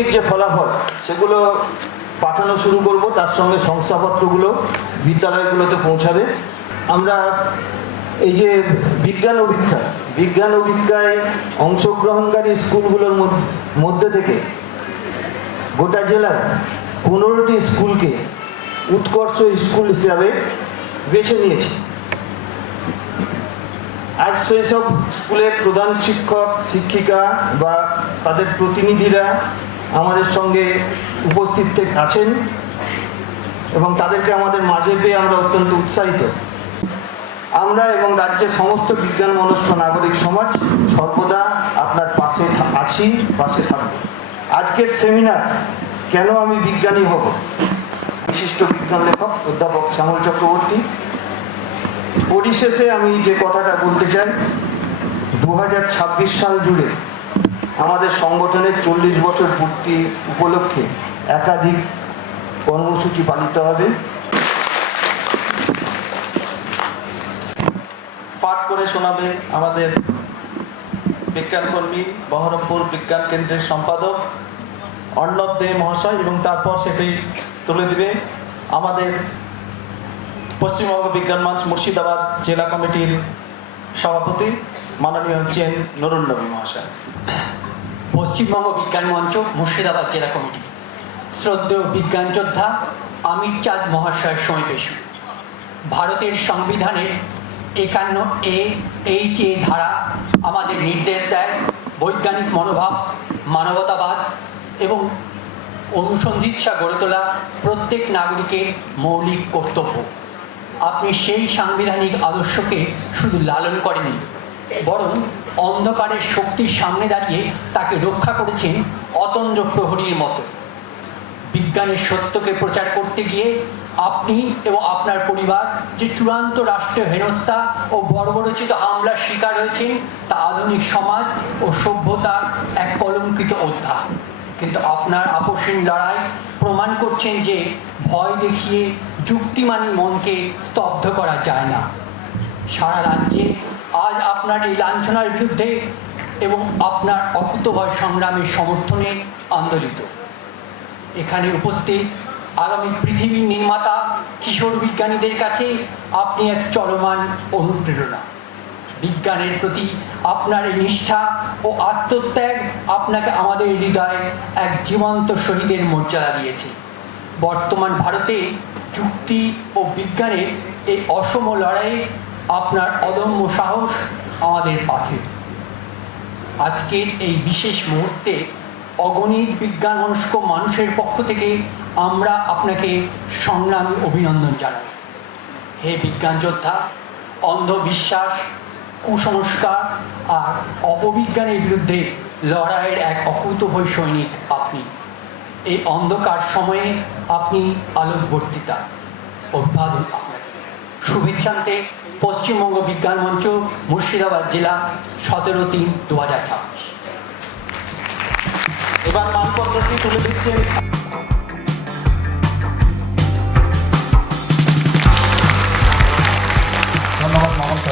পরীক্ষিক যে ফলাফল সেগুলো পাঠানো শুরু করব, তার সঙ্গে শংসাপত্রগুলো বিদ্যালয়গুলোতে পৌঁছাবে। আমরা এই যে বিজ্ঞান অভিজ্ঞায় অংশগ্রহণকারী স্কুলগুলোর মধ্যে থেকে গোটা জেলায় 15টি স্কুলকে উৎকর্ষ স্কুল হিসাবে বেছে নিয়েছি। আজ সেই সব স্কুলের প্রধান শিক্ষক শিক্ষিকা বা তাদের প্রতিনিধিরা আমাদের সঙ্গে উপস্থিত আছেন এবং তাদেরকে আমাদের মাঝে পেয়ে আমরা অত্যন্ত উৎসাহিত। আমরা এবং রাজ্যের সমস্ত বিজ্ঞান মনস্ক নাগরিক সমাজ সর্বদা আপনার পাশে আছি, পাশে থাকব। আজকের সেমিনার কেন আমি বিজ্ঞানী হব, বিশিষ্ট বিজ্ঞান লেখক অধ্যাপক শ্যামল চক্রবর্তী। পরিশেষে আমি যে কথাটা বলতে চাই, 2026 সাল জুড়ে আমাদের সংগঠনের 40 বছর পূর্তি উপলক্ষে একাধিক কর্মসূচি পালিত হবে। পাঠ করে শোনাবে আমাদের বিজ্ঞানকর্মী, বহরমপুর বিজ্ঞান কেন্দ্রের সম্পাদক অর্ণব দে মহাশয়, এবং তারপর সেটাই তুলে দেবে আমাদের পশ্চিমবঙ্গ বিজ্ঞান মঞ্চ মুর্শিদাবাদ জেলা কমিটির সভাপতি মাননীয় চেন নুরুল নবী মহাশয়। পশ্চিমবঙ্গ বিজ্ঞান মঞ্চ মুর্শিদাবাদ জেলা কমিটি শ্রদ্ধেয় বিজ্ঞান যোদ্ধা আমির চাঁদ মহাশয়ের সমীপেশু। ভারতের সংবিধানের 51A ধারা আমাদের নির্দেশ দেয় বৈজ্ঞানিক মনোভাব, মানবতাবাদ এবং অনুসন্ধিৎসা গড়ে তোলা প্রত্যেক নাগরিকের মৌলিক কর্তব্য। আপনি সেই সাংবিধানিক আদর্শকে শুধু লালন করেননি, বরং অন্ধকারের শক্তির সামনে দাঁড়িয়ে তাকে রক্ষা করেছেন অতন্দ্র প্রহরীর মতো। বিজ্ঞানের সত্যকে প্রচার করতে গিয়ে আপনি এবং আপনার পরিবার যে চূড়ান্ত রাষ্ট্রীয় হেনস্থা ও বর্বরচিত হামলার শিকার হয়েছেন, তা আধুনিক সমাজ ও সভ্যতার এক কলঙ্কিত অধ্যায়। কিন্তু আপনার আপসহীন লড়াই প্রমাণ করছেন যে ভয় দেখিয়ে যুক্তিমানী মনকে স্তব্ধ করা যায় না। সারা রাজ্যে আজ আপনার এই লাঞ্ছনার বিরুদ্ধে এবং আপনার অকুতোভয় সংগ্রামের সমর্থনে আন্দোলিত। এখানে উপস্থিত আগামী পৃথিবীর নির্মাতা কিশোর বিজ্ঞানীদের কাছে আপনি এক চলমান অনুপ্রেরণা। বিজ্ঞানের প্রতি আপনার এই নিষ্ঠা ও আত্মত্যাগ আপনাকে আমাদের হৃদয়ে এক জীবন্ত শহীদের মর্যাদা দিয়েছে। বর্তমান ভারতে যুক্তি ও বিজ্ঞানের এই অসম লড়াইয়ে আপনার অদম্য সাহস আমাদের পাথে। আজকের এই বিশেষ মুহূর্তে অগণিত বিজ্ঞান মনস্ক মানুষের পক্ষ থেকে আমরা আপনাকে সংগ্রামী অভিনন্দন জানাই। হে বিজ্ঞান যোদ্ধা, অন্ধবিশ্বাস, কুসংস্কার আর অপবিজ্ঞানের বিরুদ্ধে লড়াইয়ের এক অকুতোভয় সৈনিক আপনি। এই অন্ধকার সময়ে আপনি আলোকবর্তিতা। অভিবাদন আপনাকে। শুভেচ্ছান্তে পশ্চিমবঙ্গ বিজ্ঞান মঞ্চ মুর্শিদাবাদ জেলা 17/3/2026। এবার মানপত্রটি তুলে দিচ্ছেন ধন্যবাদ মামুন।